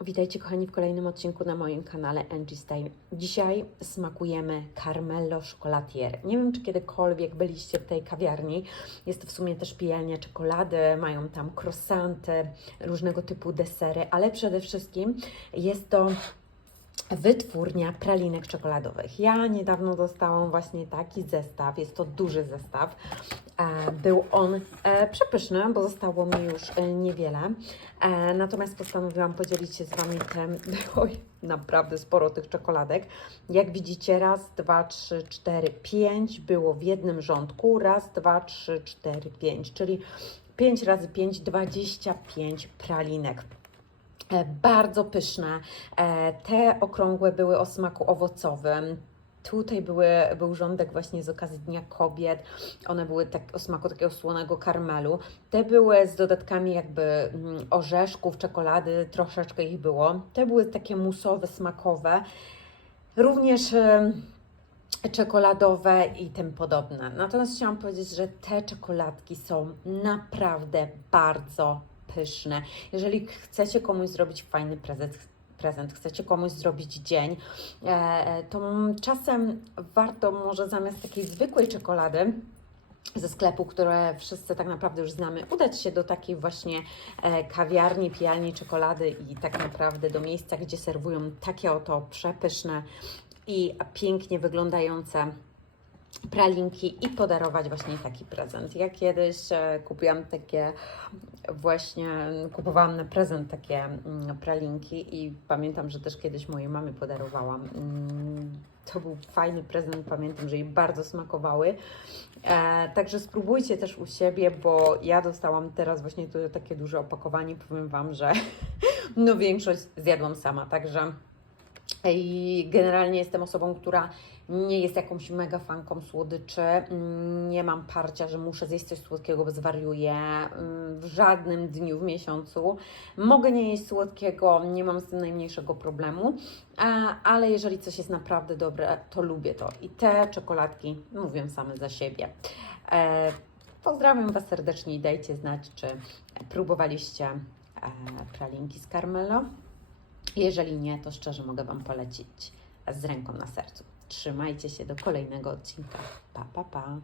Witajcie kochani w kolejnym odcinku na moim kanale Angie Style. Dzisiaj smakujemy Carmelo Chocolatier. Nie wiem, czy kiedykolwiek byliście w tej kawiarni. Jest to w sumie też pijanie czekolady, mają tam croissanty, różnego typu desery, ale przede wszystkim jest to wytwórnia pralinek czekoladowych. Ja niedawno dostałam właśnie taki zestaw, jest to duży zestaw. E, Był on e, przepyszny, bo zostało mi już e, niewiele. Natomiast postanowiłam podzielić się z Wami tym. Naprawdę sporo tych czekoladek. Jak widzicie, raz, dwa, trzy, cztery, pięć było w jednym rządku. Raz, dwa, trzy, cztery, pięć, czyli 5 razy 5, 25 pralinek. E, Bardzo pyszne. E, Te okrągłe były o smaku owocowym. Tutaj były, był rządek właśnie z okazji Dnia Kobiet. One były tak, o smaku takiego słonego karmelu. Te były z dodatkami jakby mm, orzeszków, czekolady, troszeczkę ich było. Te były takie musowe, smakowe. Również em, czekoladowe i tym podobne. Natomiast chciałam powiedzieć, że te czekoladki są naprawdę bardzo pyszne. Jeżeli chcecie komuś zrobić fajny prezent, prezent chcecie komuś zrobić dzień, e, to m- czasem warto może zamiast takiej zwykłej czekolady, ze sklepu, które wszyscy tak naprawdę już znamy, udać się do takiej właśnie e, kawiarni, pijalni czekolady i tak naprawdę do miejsca, gdzie serwują takie oto przepyszne i pięknie wyglądające pralinki i podarować właśnie taki prezent. Ja kiedyś e, kupiłam takie właśnie, kupowałam na prezent takie mm, pralinki i pamiętam, że też kiedyś mojej mamie podarowałam. Mm, To był fajny prezent, pamiętam, że jej bardzo smakowały. E, także spróbujcie też u siebie, bo ja dostałam teraz właśnie tu takie duże opakowanie. Powiem Wam, że no większość zjadłam sama, także i generalnie jestem osobą, która nie jest jakąś mega fanką słodyczy. Mm, Nie mam parcia, że muszę zjeść coś słodkiego, bo zwariuję mm, w żadnym dniu w miesiącu. Mogę nie jeść słodkiego, nie mam z tym najmniejszego problemu, ale jeżeli coś jest naprawdę dobre, to lubię to. I te czekoladki mówią same za siebie. E, Pozdrawiam Was serdecznie i dajcie znać, czy próbowaliście e, pralinki z Carmelo. Jeżeli nie, to szczerze mogę Wam polecić z ręką na sercu. Trzymajcie się do kolejnego odcinka. Pa, pa, pa.